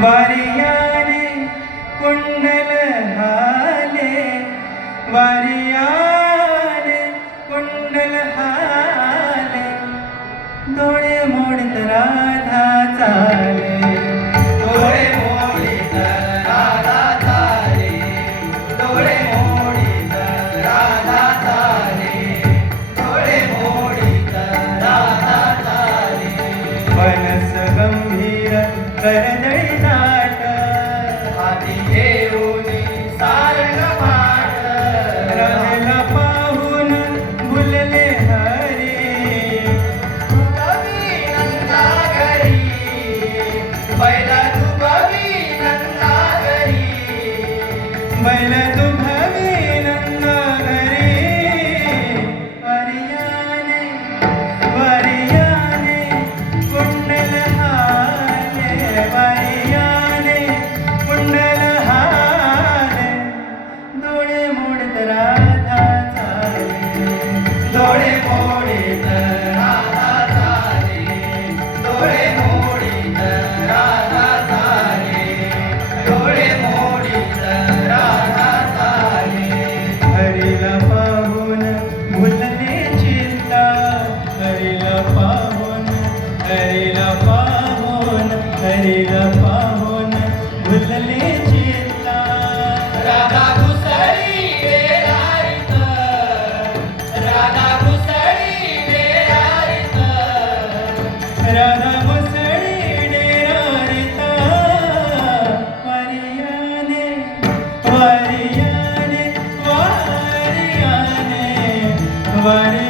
वारियाने कुंडल हाले. वारियाने कुंडल हाले. डोळे मोडत राधा चाले. डोळे मोडीत राधा चाले. डोळे मोडीत राधा चाले. डोळे मोडीत राधा चाले. मनस गंभीर करदळी डोळे मोडत राधा चाले डोळे मोडीत राधा हरीला पाहून हरीला पाहून भुलले चिंता. राधा घुसळी वेलाईत राधा घुसळी वेलाईत राधा घुसळी डेरारीत वारियाने वारियाने वारियाने वारियाने.